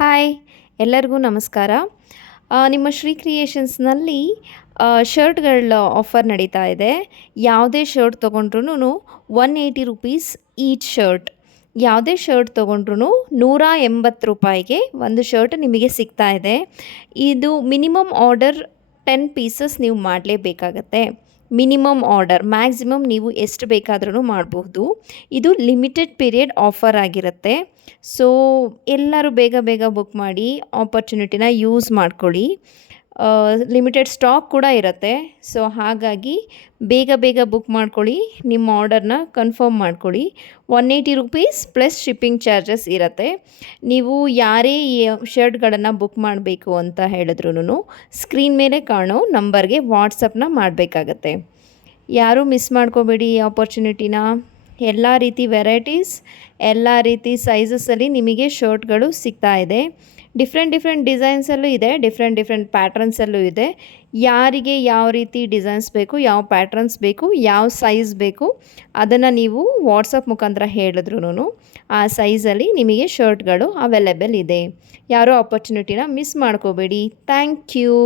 Hi ಎಲ್ಲರಿಗೂ ನಮಸ್ಕಾರ. ನಿಮ್ಮ ಶ್ರೀ ಕ್ರಿಯೇಷನ್ಸ್ನಲ್ಲಿ ಶರ್ಟ್ಗಳ ಆಫರ್ ನಡೀತಾ ಇದೆ. ಯಾವುದೇ ಶರ್ಟ್ ತೊಗೊಂಡ್ರೂ ₹180 ಈಚ್ ಶರ್ಟ್. ಯಾವುದೇ ಶರ್ಟ್ ತೊಗೊಂಡ್ರೂ ₹180 ಒಂದು ಶರ್ಟ್ ನಿಮಗೆ ಸಿಗ್ತಾ ಇದೆ. ಇದು ಮಿನಿಮಮ್ ಆರ್ಡರ್ 10 ಪೀಸಸ್ ನೀವು ಮಾಡಲೇಬೇಕಾಗತ್ತೆ. ಮಿನಿಮಮ್ ಆರ್ಡರ್ ಮ್ಯಾಕ್ಸಿಮಮ್ ನೀವು ಎಷ್ಟು ಬೇಕಾದ್ರೂ ಮಾಡಬಹುದು. ಇದು ಲಿಮಿಟೆಡ್ ಪೀರಿಯಡ್ ಆಫರ್ ಆಗಿರುತ್ತೆ. ಸೊ ಎಲ್ಲರೂ ಬೇಗ ಬೇಗ ಬುಕ್ ಮಾಡಿ ಆಪರ್ಚುನಿಟಿನ ಯೂಸ್ ಮಾಡ್ಕೊಳ್ಳಿ. ಲಿಮಿಟೆಡ್ ಸ್ಟಾಕ್ ಕೂಡ ಇರುತ್ತೆ. ಸೊ ಹಾಗಾಗಿ ಬೇಗ ಬೇಗ ಬುಕ್ ಮಾಡ್ಕೊಳ್ಳಿ. ನಿಮ್ಮ ಆರ್ಡರ್ನ ಕನ್ಫರ್ಮ್ ಮಾಡ್ಕೊಳ್ಳಿ. ₹180 ಪ್ಲಸ್ ಶಿಪ್ಪಿಂಗ್ ಚಾರ್ಜಸ್ ಇರುತ್ತೆ. ನೀವು ಯಾರೇ ಈ ಶರ್ಟ್ಗಳನ್ನು ಬುಕ್ ಮಾಡಬೇಕು ಅಂತ ಹೇಳಿದ್ರೂ ಸ್ಕ್ರೀನ್ ಮೇಲೆ ಕಾಣೋ ನಂಬರ್ಗೆ ವಾಟ್ಸಪ್ನ ಮಾಡಬೇಕಾಗತ್ತೆ. ಯಾರೂ ಮಿಸ್ ಮಾಡ್ಕೋಬೇಡಿ ಈ ಆಪರ್ಚುನಿಟಿನ. ಎಲ್ಲ ರೀತಿ ವೆರೈಟೀಸ್, ಎಲ್ಲ ರೀತಿ ಸೈಜಸಲ್ಲಿ ನಿಮಗೆ ಶರ್ಟ್ಗಳು ಸಿಗ್ತಾ ಇದೆ. ಡಿಫ್ರೆಂಟ್ ಡಿಸೈನ್ಸಲ್ಲೂ ಇದೆ, ಡಿಫ್ರೆಂಟ್ ಪ್ಯಾಟ್ರನ್ಸಲ್ಲೂ ಇದೆ. ಯಾರಿಗೆ ಯಾವ ರೀತಿ ಡಿಸೈನ್ಸ್ ಬೇಕು, ಯಾವ ಪ್ಯಾಟ್ರನ್ಸ್ ಬೇಕು, ಯಾವ ಸೈಜ್ ಬೇಕು ಅದನ್ನು ನೀವು ವಾಟ್ಸಪ್ ಮುಖಾಂತರ ಹೇಳಿದ್ರೂ ಆ ಸೈಜಲ್ಲಿ ನಿಮಗೆ ಶರ್ಟ್ಗಳು ಅವೈಲೇಬಲ್ ಇದೆ. ಯಾರೂ ಆಪರ್ಚುನಿಟಿನ ಮಿಸ್ ಮಾಡ್ಕೋಬೇಡಿ. Thank you.